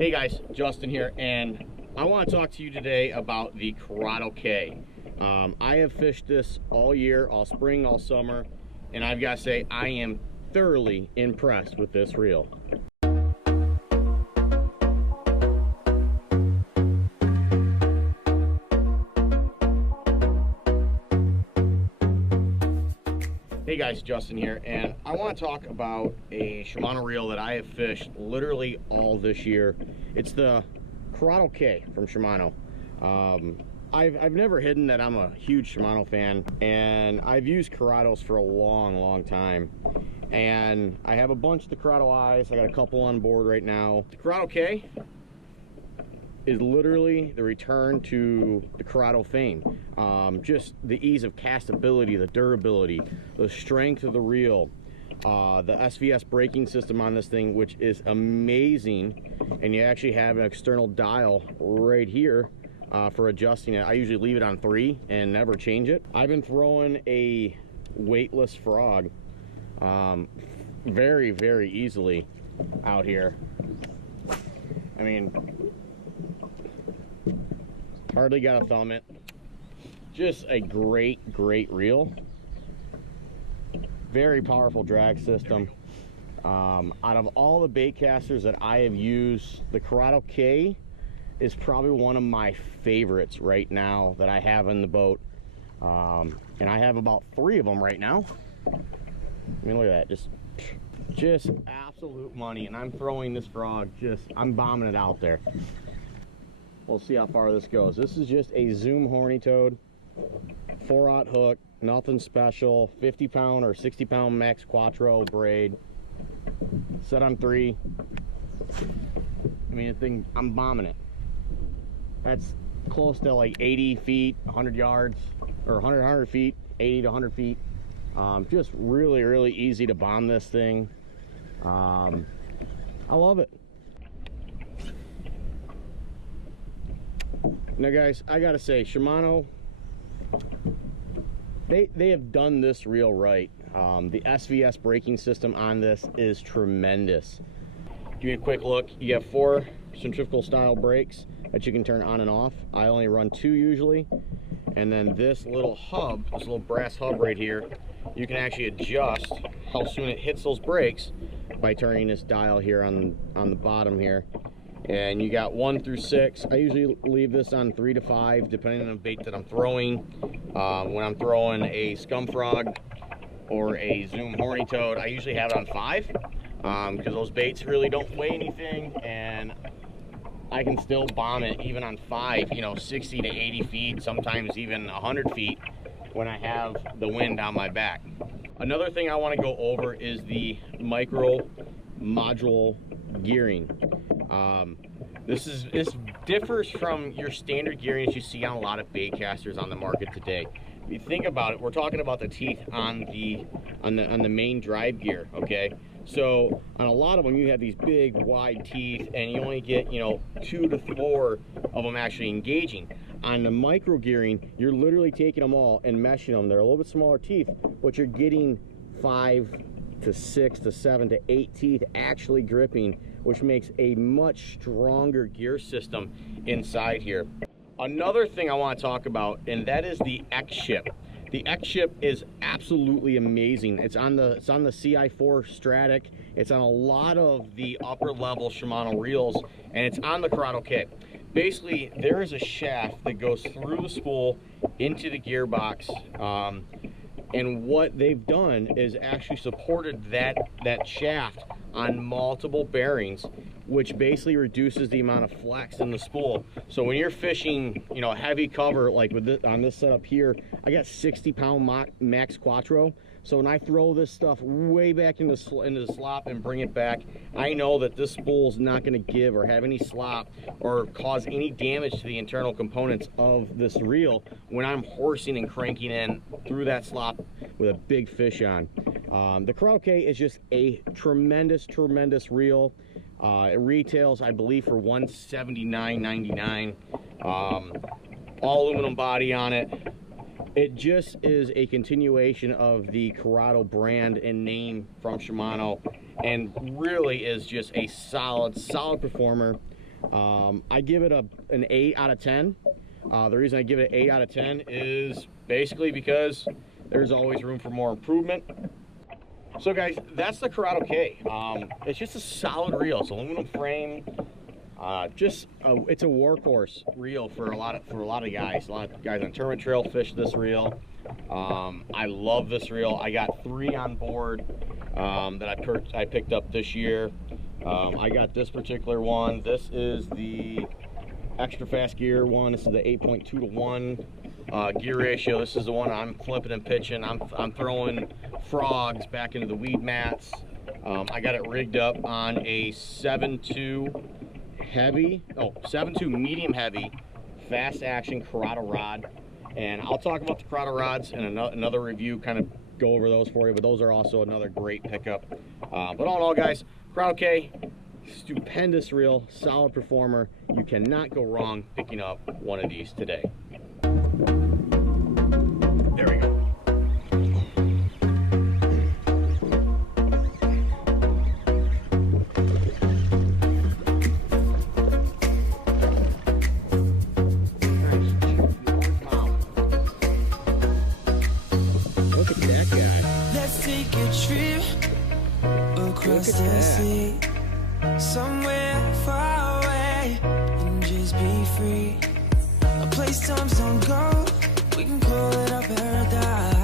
Hey guys, Justin here, and I want to talk to you today about the Curado K. I have fished this all year, all spring, all summer, and I've got to say I am thoroughly impressed with this reel. Hey guys, Justin here, and I want to talk about a Shimano reel that I have fished literally all this year. It's the Curado K from Shimano. I've never hidden that I'm a huge Shimano fan, and I've used Curados for a long time. And I have a bunch of the Curado eyes. I got a couple on board right now. The Curado K is literally the return to the Curado fame. Just the ease of castability, the durability, the strength of the reel, the SVS braking system on this thing, which is amazing. And you actually have an external dial right here for adjusting it. I usually leave it on 3 and never change it. I've been throwing a weightless frog very easily out here. I mean, hardly got to thumb it. Just a great reel. Very powerful drag system. Out of all the bait casters that I have used, the Curado K is probably one of my favorites right now that I have in the boat. And I have about 3 of them right now. I mean, look at that, just absolute money. And I'm throwing this frog, I'm bombing it out there. We'll see how far this goes. This is just a Zoom horny toad, 4/0 hook, nothing special, 50-pound or 60-pound max quattro braid, set on 3. I mean, the thing, I'm bombing it. That's close to like 80 feet, 100 yards, or 100 feet, 80 to 100 feet. Just really easy to bomb this thing. I love it. Now guys, I gotta say, Shimano, they have done this reel right. The SVS braking system on this is tremendous. Give you a quick look. You have 4 centrifugal style brakes that you can turn on and off. I only run 2 usually. And then this little hub, this little brass hub right here, you can actually adjust how soon it hits those brakes by turning this dial here on the bottom here. And you got 1 through 6. I usually leave this on 3 to 5, depending on the bait that I'm throwing. When I'm throwing a scum frog or a Zoom horny toad, I usually have it on 5, because those baits really don't weigh anything, and I can still bomb it even on 5, you know, 60 to 80 feet, sometimes even 100 feet when I have the wind on my back. Another thing I want to go over is the micro module gearing. This differs from your standard gearings you see on a lot of bait casters on the market today. If you think about it, we're talking about the teeth on the main drive gear, okay? So on a lot of them, you have these big wide teeth, and you only get, you know, 2 to 4 of them actually engaging. On the micro gearing, you're literally taking them all and meshing them. They're a little bit smaller teeth, but you're getting 5 to 6 to 7 to 8 teeth actually gripping, which makes a much stronger gear system inside here. Another thing I want to talk about, and that is the X ship. The X ship is absolutely amazing. It's on the CI4 Stratic. It's on a lot of the upper level Shimano reels, and it's on the Curado K. Basically, there is a shaft that goes through the spool into the gearbox. And what they've done is actually supported that shaft on multiple bearings, which basically reduces the amount of flex in the spool. So when you're fishing, you know, heavy cover, like with this, on this setup here, I got 60-pound max quattro. So when I throw this stuff way back into the slop and bring it back, I know that this spool's not going to give or have any slop or cause any damage to the internal components of this reel when I'm horsing and cranking in through that slop with a big fish on. The Curado K is just a tremendous reel. It retails, I believe, for $179.99. All aluminum body on it. It just is a continuation of the Curado brand and name from Shimano, and really is just a solid performer. I give it an 8 out of 10. The reason I give it an 8 out of 10 is basically because there's always room for more improvement. So guys, that's the Curado K. It's just a solid reel. It's aluminum frame. It's a workhorse reel for a lot of guys. A lot of guys on tournament trail fish this reel. I love this reel. I got 3 on board that I picked up this year. I got this particular one. This is the extra fast gear one. This is the 8.2 to 1 gear ratio. This is the one I'm flipping and pitching. I'm throwing frogs back into the weed mats. I got it rigged up on a 7.2 medium heavy fast action Curado rod. And I'll talk about the Curado rods in another review, kind of go over those for you, but those are also another great pickup. But all in all, guys, Curado K, stupendous reel, solid performer. You cannot go wrong picking up one of these today. There we go. Look at that guy. Let's take a trip across the sea, somewhere far away, and just be free. A place times don't go, we can call it our paradise.